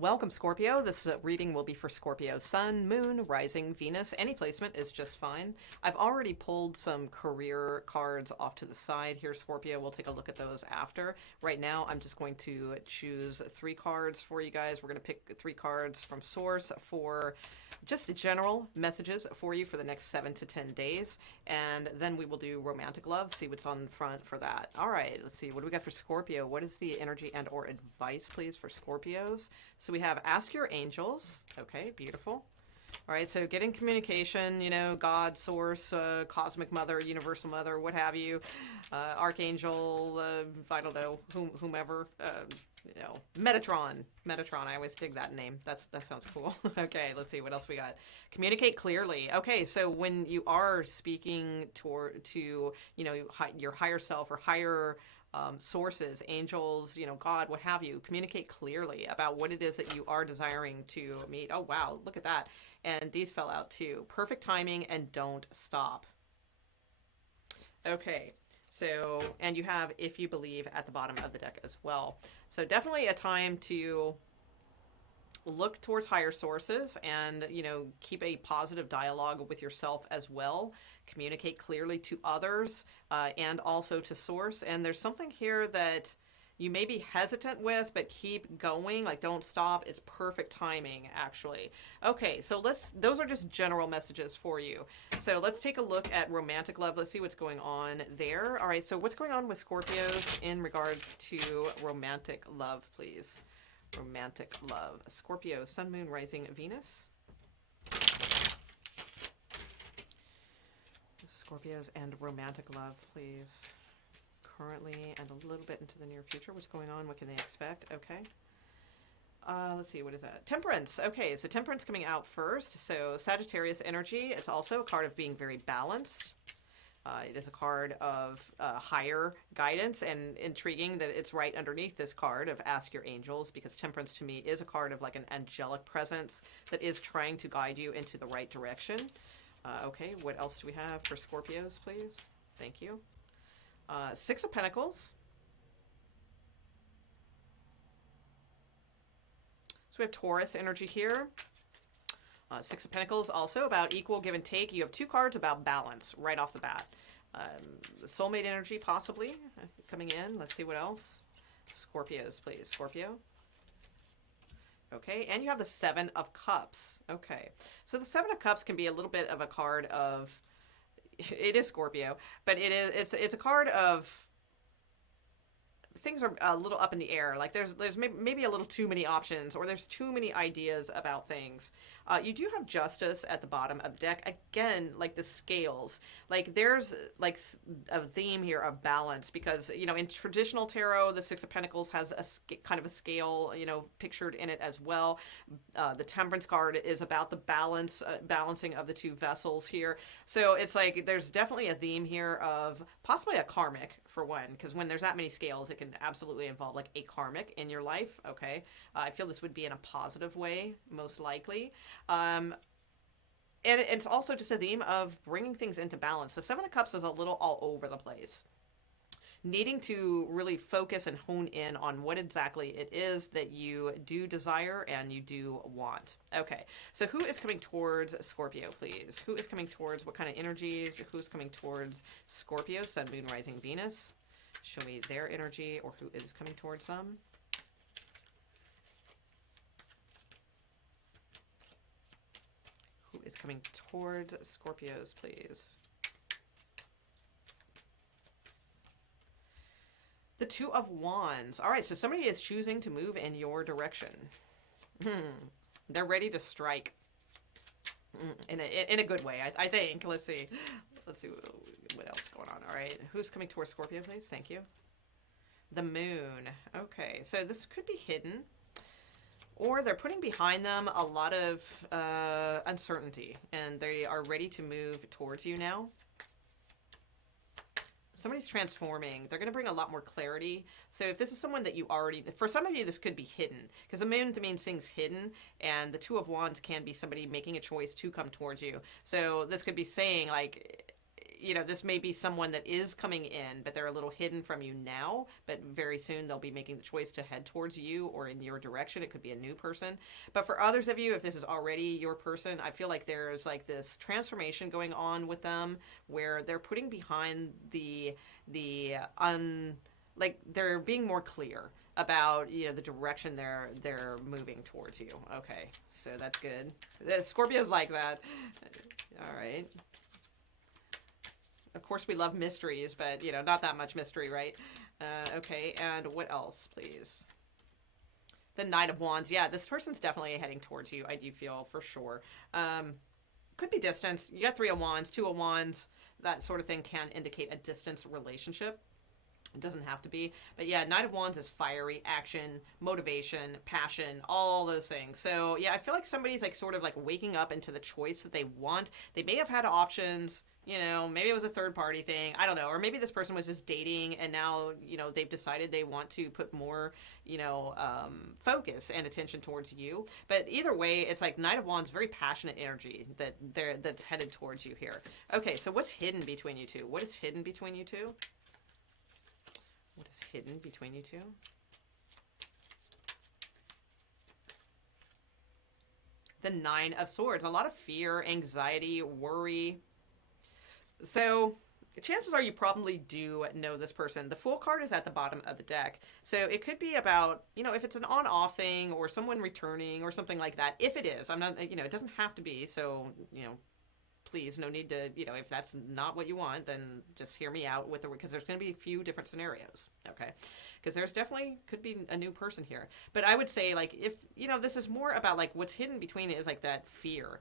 Welcome, Scorpio. This reading will be for Scorpio Sun, Moon, Rising, Venus. Any placement is just fine. I've already pulled some career cards off to the side here, Scorpio. We'll take a look at those after. Right now, I'm just going to choose 3 cards for you guys. We're going to pick 3 cards from Source for just general messages for you for the next 7 to 10 days. And then we will do romantic love, see what's on front for that. All right, let's see. What do we got for Scorpio? What is the energy and or advice, please, for Scorpios? So we have ask your angels. Okay, beautiful. All right, so get in communication, you know, God, source, cosmic mother, universal mother, what have you, archangel, I don't know, whomever, you know, Metatron. Metatron, I always dig that name. That sounds cool. Okay, let's see what else we got. Communicate clearly. Okay, so when you are speaking to you know, your higher self or higher sources, angels, you know, God, what have you, communicate clearly about what it is that you are desiring to meet. Oh, wow, look at that. And these fell out too. Perfect timing and don't stop. Okay, so, and you have if you believe at the bottom of the deck as well. So definitely a time to look towards higher sources and, you know, keep a positive dialogue with yourself as well. Communicate clearly to others and also to source. And there's something here that you may be hesitant with, but keep going. Like, don't stop. It's perfect timing, actually. Okay, so those are just general messages for you. So let's take a look at romantic love. Let's see what's going on there. All right, so what's going on with Scorpios in regards to romantic love, please? Romantic love. Scorpio, Sun, Moon, Rising, Venus. Scorpios and romantic love, please. Currently and a little bit into the near future. What's going on? What can they expect? Okay. Let's see, what is that? Temperance. Okay, so Temperance coming out first. So Sagittarius energy. It's also a card of being very balanced. It is a card of higher guidance, and intriguing that it's right underneath this card of Ask Your Angels, because Temperance to me is a card of like an angelic presence that is trying to guide you into the right direction. Okay, what else do we have for Scorpios, please? Thank you. 6 of Pentacles. So we have Taurus energy here. 6 of Pentacles, also about equal give and take. You have 2 cards about balance right off the bat. Soulmate energy, possibly, coming in. Let's see what else. Scorpios, please. Scorpio. Okay, and you have the 7 of Cups. Okay, so the 7 of Cups can be a little bit of a card of... It is Scorpio, but it's a card of... Things are a little up in the air. Like there's maybe a little too many options, or there's too many ideas about things. You do have Justice at the bottom of the deck. Again, like the scales. Like there's like a theme here of balance, because, you know, in traditional tarot, the 6 of Pentacles has a kind of a scale, you know, pictured in it as well. The Temperance card is about the balancing of the 2 vessels here. So it's like there's definitely a theme here of possibly a karmic, for one, because when there's that many scales, it can absolutely involve like a karmic in your life. Okay, I feel this would be in a positive way, most likely. And it's also just a theme of bringing things into balance. The 7 of Cups is a little all over the place, needing to really focus and hone in on what exactly it is that you do desire and you do want. Okay, so who is coming towards Scorpio, please? Who is coming towards what kind of energies? Who's coming towards Scorpio, Sun, Moon, Rising, Venus? Show me their energy, or who is coming towards them. Who is coming towards Scorpios, please? The 2 of Wands. All right, so somebody is choosing to move in your direction. They're ready to strike in a good way, I think. Let's see what else is going on. All right, who's coming towards Scorpio, please? Thank you. The Moon. Okay, so this could be hidden, or they're putting behind them a lot of uncertainty, and they are ready to move towards you now. Somebody's transforming. They're going to bring a lot more clarity. So if this is someone that you already... For some of you, this could be hidden, because the Moon means things hidden, and the 2 of Wands can be somebody making a choice to come towards you. So this could be saying, like, you know, this may be someone that is coming in, but they're a little hidden from you now, but very soon they'll be making the choice to head towards you or in your direction. It could be a new person. But for others of you, if this is already your person, I feel like there's like this transformation going on with them where they're putting behind like they're being more clear about, you know, the direction they're moving towards you. Okay, so that's good. The Scorpio's like that. All right. Of course, we love mysteries, but, you know, not that much mystery, right? Okay, and what else, please? The Knight of Wands. Yeah, this person's definitely heading towards you, I do feel, for sure. Could be distance. You got 3 of Wands, 2 of Wands. That sort of thing can indicate a distance relationship. It doesn't have to be. But yeah, Knight of Wands is fiery, action, motivation, passion, all those things. So yeah, I feel like somebody's like sort of like waking up into the choice that they want. They may have had options, you know, maybe it was a third party thing. I don't know. Or maybe this person was just dating and now, you know, they've decided they want to put more, you know, focus and attention towards you. But either way, it's like Knight of Wands, very passionate energy that's headed towards you here. Okay, so what's hidden between you two? What is hidden between you two? What is hidden between you two? The 9 of Swords. A lot of fear, anxiety, worry. So chances are you probably do know this person. The Fool card is at the bottom of the deck. So it could be about, you know, if it's an on-off thing or someone returning or something like that. If it is, I'm not, you know, it doesn't have to be. So, you know, please, no need to, you know, if that's not what you want, then just hear me out with the, because there's going to be a few different scenarios, okay? Because there's definitely could be a new person here. But I would say, like, if, you know, this is more about, like, what's hidden between it is, like, that fear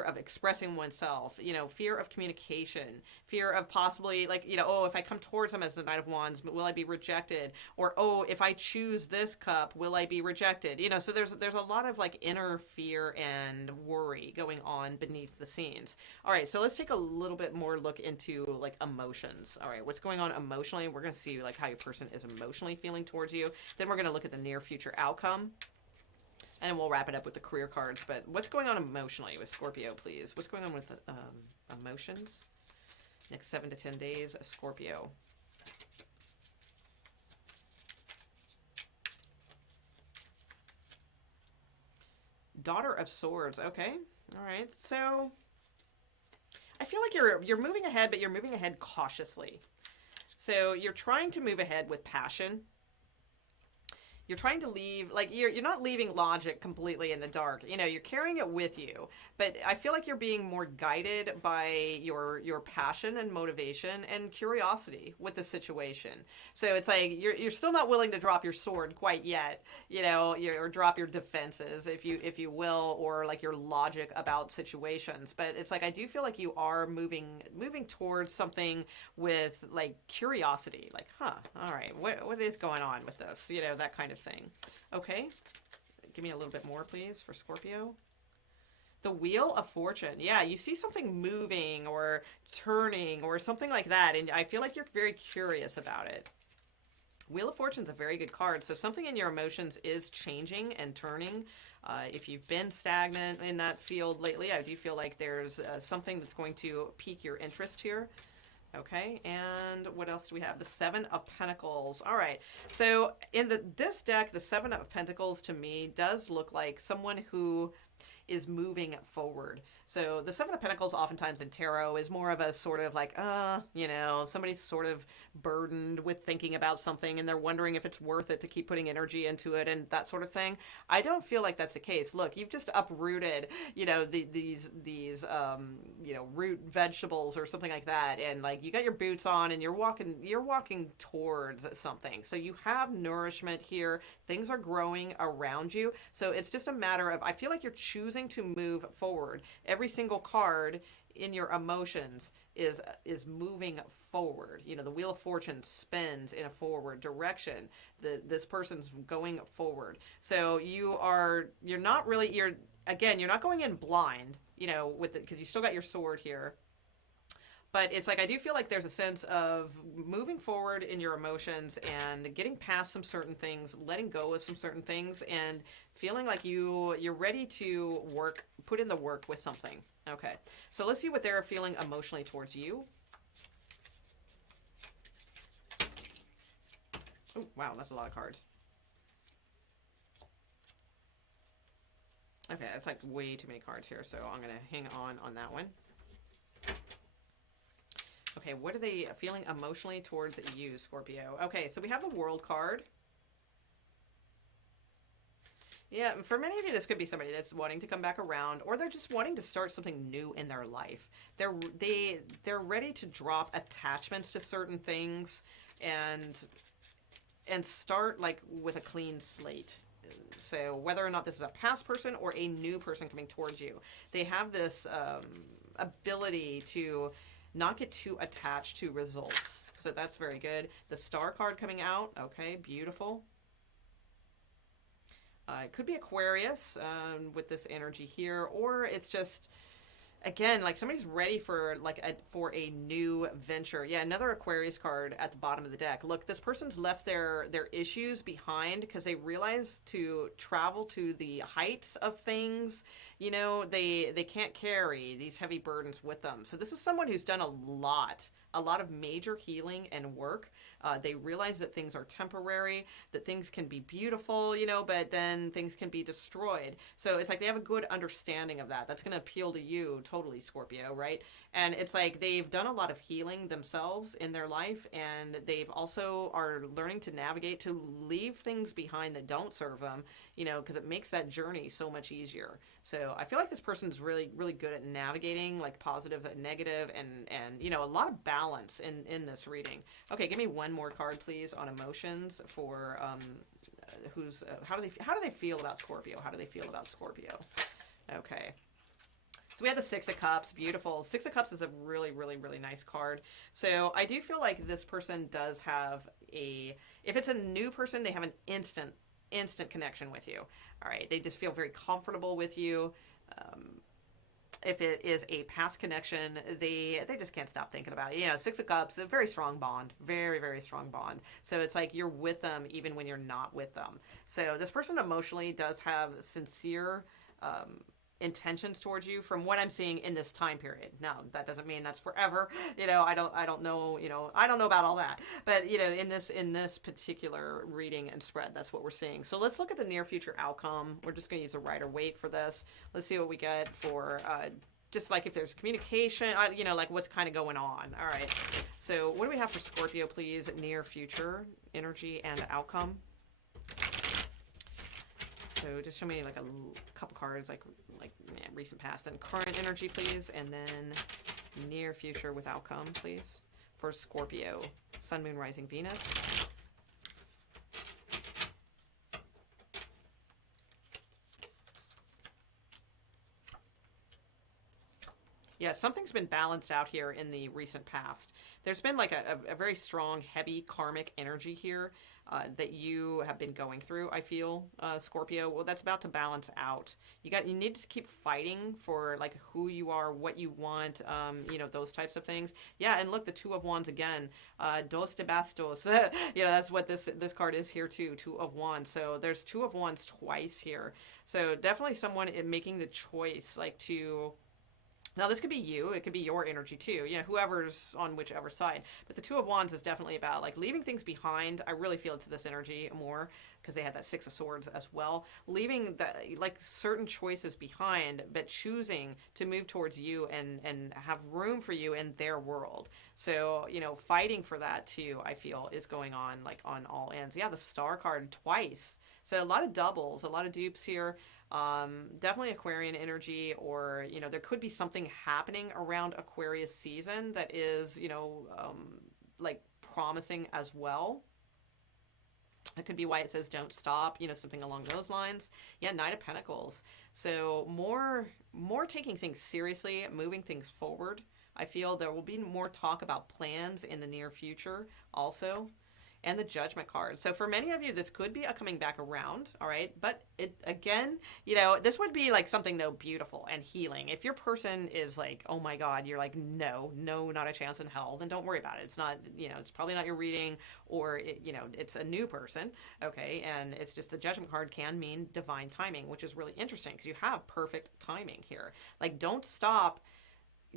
of expressing oneself, you know, fear of communication, fear of possibly, like, you know, oh, if I come towards them as the Knight of Wands, will I be rejected? Or, oh, if I choose this cup, will I be rejected? You know, so there's a lot of, like, inner fear and worry going on beneath the scenes. All right, so let's take a little bit more look into like emotions. All right, what's going on emotionally? We're going to see like how your person is emotionally feeling towards you. Then we're going to look at the near future outcome. And then we'll wrap it up with the career cards. But what's going on emotionally with Scorpio, please? What's going on with emotions? Next 7 to 10 days, Scorpio. Daughter of Swords. Okay. All right. So I feel like you're moving ahead, but you're moving ahead cautiously. So you're trying to move ahead with passion. You're trying to leave, like, you're not leaving logic completely in the dark. You know, you're carrying it with you. But I feel like you're being more guided by your passion and motivation and curiosity with the situation. So it's like you're still not willing to drop your sword quite yet, you know, or drop your defenses, if you will, or like your logic about situations. But it's like I do feel like you are moving towards something with like curiosity, like, huh, all right, what is going on with this? You know, that kind of thing. Okay, give me a little bit more, please, for Scorpio. The Wheel of Fortune. Yeah, you see something moving or turning or something like that, and I feel like you're very curious about it. Wheel of Fortune is a very good card, so something in your emotions is changing and turning. If you've been stagnant in that field lately, I do feel like there's something that's going to pique your interest here. Okay, and what else do we have? The 7 of Pentacles. All right, so in this deck, the 7 of Pentacles to me does look like someone who is moving forward. So the 7 of Pentacles oftentimes in tarot is more of a sort of like, you know, somebody's sort of burdened with thinking about something and they're wondering if it's worth it to keep putting energy into it and that sort of thing. I don't feel like that's the case. Look, you've just uprooted, you know, these you know, root vegetables or something like that, and like you got your boots on and you're walking towards something. So you have nourishment here. Things are growing around you. So it's just a matter of, I feel like you're choosing to move forward. Every single card in your emotions is moving forward. You know, the Wheel of Fortune spins in a forward direction. This person's going forward. So you're not going in blind, you know, with it, because you still got your sword here. But it's like, I do feel like there's a sense of moving forward in your emotions and getting past some certain things, letting go of some certain things, and feeling like you're ready to put in the work with something. Okay, so let's see what they're feeling emotionally towards you. Oh, wow, that's a lot of cards. Okay, that's like way too many cards here, so I'm going to hang on that one. Okay, what are they feeling emotionally towards you, Scorpio? Okay, so we have the World card. Yeah, for many of you, this could be somebody that's wanting to come back around, or they're just wanting to start something new in their life. They're ready to drop attachments to certain things, and start like with a clean slate. So whether or not this is a past person or a new person coming towards you, they have this ability to not get too attached to results. So that's very good. The Star card coming out. Okay, beautiful. It could be Aquarius with this energy here, or it's just, again, like somebody's ready for for a new venture. Yeah, another Aquarius card at the bottom of the deck. Look, this person's left their issues behind because they realize to travel to the heights of things, they can't carry these heavy burdens with them. So this is someone who's done a lot of major healing and work. They realize that things are temporary, that things can be beautiful, but then things can be destroyed. So it's like they have a good understanding of that. That's going to appeal to you totally, Scorpio, right? And it's like they've done a lot of healing themselves in their life, and they've also are learning to navigate to leave things behind that don't serve them, because it makes that journey so much easier. So I feel like this person's really, really good at navigating like positive and negative, and a lot of balance in this reading. Okay, give me one more card, please, on emotions for how do they feel about Scorpio? How do they feel about Scorpio? Okay. So we have the Six of Cups. Beautiful. Six of Cups is a really, really, really nice card. So I do feel like this person does have if it's a new person, they have an instant connection with you. All right. They just feel very comfortable with you. If it is a past connection, they just can't stop thinking about it. Six of Cups, a very strong bond. Very, very strong bond. So it's like you're with them even when you're not with them. So this person emotionally does have sincere intentions towards you from what I'm seeing in this time period. Now, that doesn't mean that's forever. I don't know, I don't know about all that. But, in this particular reading and spread, that's what we're seeing. So let's look at the near future outcome. We're just going to use a Rider-Waite for this. Let's see what we get for just like if there's communication, like what's kind of going on. All right. So what do we have for Scorpio, please? Near future energy and outcome. So just show me like a couple cards, like recent past and current energy, please, and then near future with outcome, please, for Scorpio, Sun, Moon, Rising, Venus. Yeah, something's been balanced out here in the recent past. There's been like a very strong, heavy karmic energy here that you have been going through, I feel, Scorpio. Well, that's about to balance out. You need to keep fighting for like who you are, what you want, those types of things. Yeah, and look, the Two of Wands again. Dos de bastos. That's what this card is here too, Two of Wands. So there's Two of Wands twice here. So definitely someone making the choice like to... Now, this could be you. It could be your energy, too. Whoever's on whichever side. But the Two of Wands is definitely about, like, leaving things behind. I really feel it's this energy more because they had that Six of Swords as well. Leaving, certain choices behind, but choosing to move towards you and have room for you in their world. So, fighting for that, too, I feel, is going on, like, on all ends. Yeah, the Star card twice. So, a lot of doubles, a lot of dupes here. Definitely Aquarian energy, or, there could be something happening around Aquarius season that is, like promising as well. That could be why it says don't stop, something along those lines. Yeah, Knight of Pentacles. So more taking things seriously, moving things forward. I feel there will be more talk about plans in the near future also. And the Judgment card. So for many of you, this could be a coming back around, all right? But it again, this would be like something, though, beautiful and healing. If your person is like, oh my God, you're like, no, not a chance in hell, then don't worry about it. It's not, it's probably not your reading, or, it's a new person, okay? And it's just the Judgment card can mean divine timing, which is really interesting because you have perfect timing here. Like, don't stop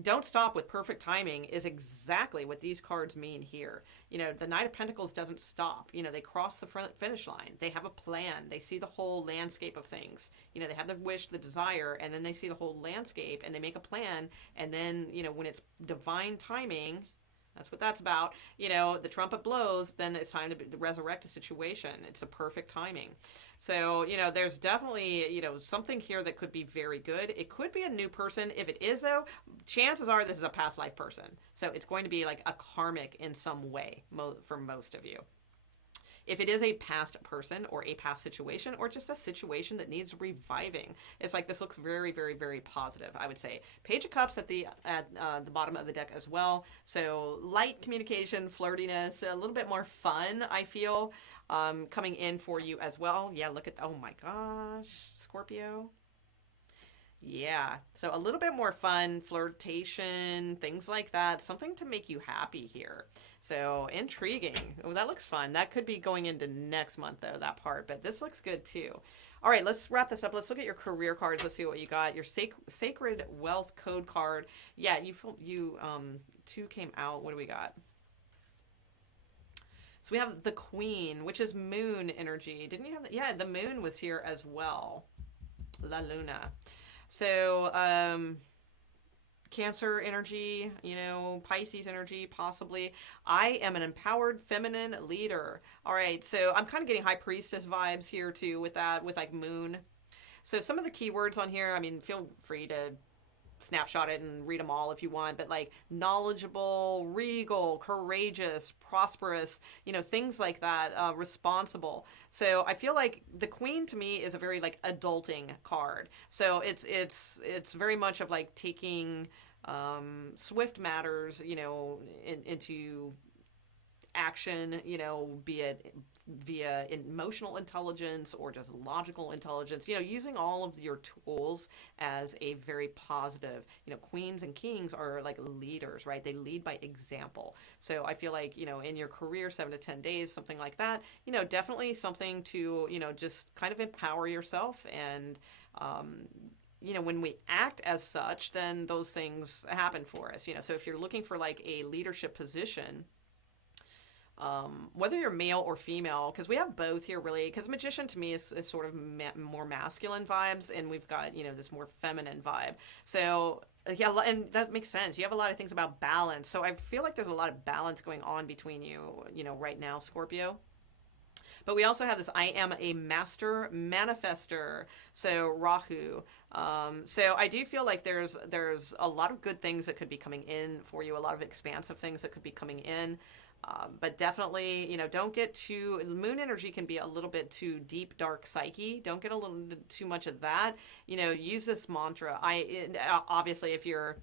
don't stop with perfect timing is exactly what these cards mean here. The Knight of Pentacles doesn't stop. They cross the front finish line. They have a plan. They see the whole landscape of things. They have the wish, the desire, and then they see the whole landscape and they make a plan. And then, when it's divine timing, that's what that's about. The trumpet blows, then it's time to resurrect a situation. It's a perfect timing. So, there's definitely, something here that could be very good. It could be a new person. If it is, though, chances are this is a past life person. So it's going to be like a karmic in some way for most of you. If it is a past person or a past situation or just a situation that needs reviving, it's like this looks very, very, very positive, I would say. Page of Cups at the bottom of the deck as well. So light communication, flirtiness, a little bit more fun, I feel, coming in for you as well. Yeah, look at, oh my gosh, Scorpio. Yeah, so a little bit more fun, flirtation, things like that. Something to make you happy here. So intriguing. Oh, that looks fun. That could be going into next month, though, that part. But this looks good, too. All right, let's wrap this up. Let's look at your career cards. Let's see what you got. Your Sacred Wealth Code card. Yeah, you two came out. What do we got? So we have the Queen, which is moon energy. Didn't you have that? Yeah, the moon was here as well. La Luna. So, Cancer energy, Pisces energy, possibly. I am an empowered feminine leader. All right, so I'm kind of getting High Priestess vibes here too with that, with like moon. So some of the keywords on here, I mean, feel free to snapshot it and read them all if you want, but like knowledgeable, regal, courageous, prosperous, things like that, responsible. So I feel like the Queen to me is a very like adulting card. So it's very much of like taking swift matters, into action, be it via emotional intelligence or just logical intelligence, using all of your tools as a very positive, queens and kings are like leaders, right? They lead by example. So I feel like, in your career, 7 to 10 days, something like that, definitely something to, just kind of empower yourself. And, when we act as such, then those things happen for us, so if you're looking for like a leadership position, whether you're male or female, because we have both here really, because magician to me is sort of more masculine vibes, and we've got, this more feminine vibe. So yeah, and that makes sense. You have a lot of things about balance. So I feel like there's a lot of balance going on between you, right now, Scorpio. But we also have this I am a master manifester. So Rahu. So I do feel like there's a lot of good things that could be coming in for you, a lot of expansive things that could be coming in. But definitely, don't get too, moon energy can be a little bit too deep, dark psyche. Don't get a little too much of that. Use this mantra. Obviously, if you're,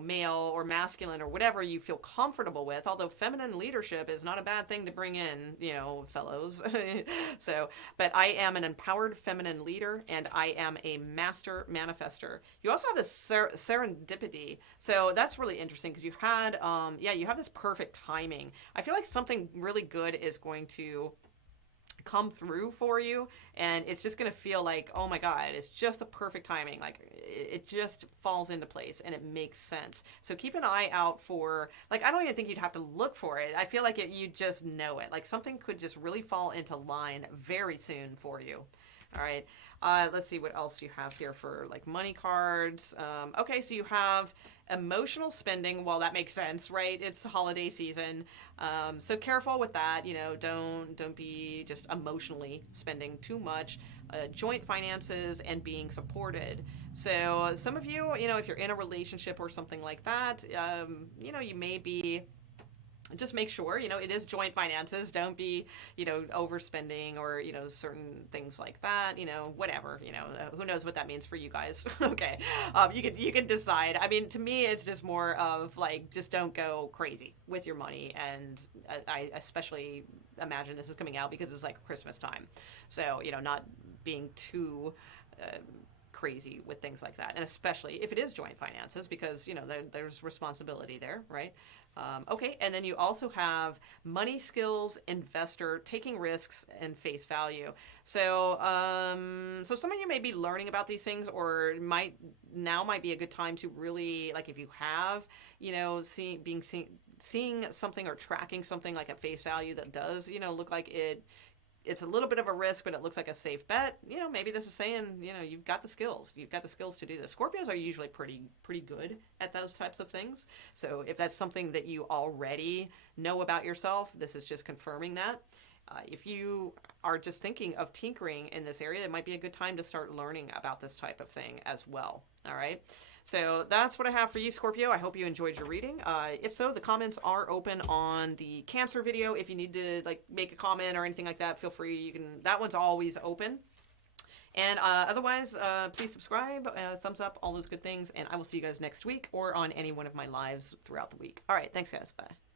male or masculine or whatever you feel comfortable with, although feminine leadership is not a bad thing to bring in, fellows. So, but I am an empowered feminine leader and I am a master manifester. You also have this serendipity. So that's really interesting because you had, you have this perfect timing. I feel like something really good is going to come through for you, and it's just going to feel like, oh my god, it's just the perfect timing. Like it just falls into place and it makes sense. So keep an eye out for, like, I don't even think you'd have to look for it. I feel like you just know it. Like something could just really fall into line very soon for you. All right. Let's see what else you have here for like money cards. Okay, so you have emotional spending. Well, that makes sense, right? It's the holiday season. So careful with that. Don't be just emotionally spending too much. Joint finances and being supported. So some of you, if you're in a relationship or something like that, you may be, just make sure, it is joint finances. Don't be, overspending or, certain things like that, whatever, who knows what that means for you guys. Okay. You can decide. I mean, to me, it's just more of like, just don't go crazy with your money. And I especially imagine this is coming out because it's like Christmas time. So, not being too, crazy with things like that, and especially if it is joint finances, because there's responsibility there, right? Okay, and then you also have money skills, investor, taking risks, and face value. So, so some of you may be learning about these things, or might be a good time to really, like, if you have, seeing something or tracking something like at face value that does, look like it's a little bit of a risk, but it looks like a safe bet. Maybe this is saying, you've got the skills. You've got the skills to do this. Scorpios are usually pretty good at those types of things. So if that's something that you already know about yourself, this is just confirming that. If you are just thinking of tinkering in this area, it might be a good time to start learning about this type of thing as well. All right. So that's what I have for you, Scorpio. I hope you enjoyed your reading. If so, the comments are open on the Cancer video. If you need to make a comment or anything like that, feel free. You can. That one's always open. And otherwise, please subscribe, thumbs up, all those good things. And I will see you guys next week or on any one of my lives throughout the week. All right. Thanks, guys. Bye.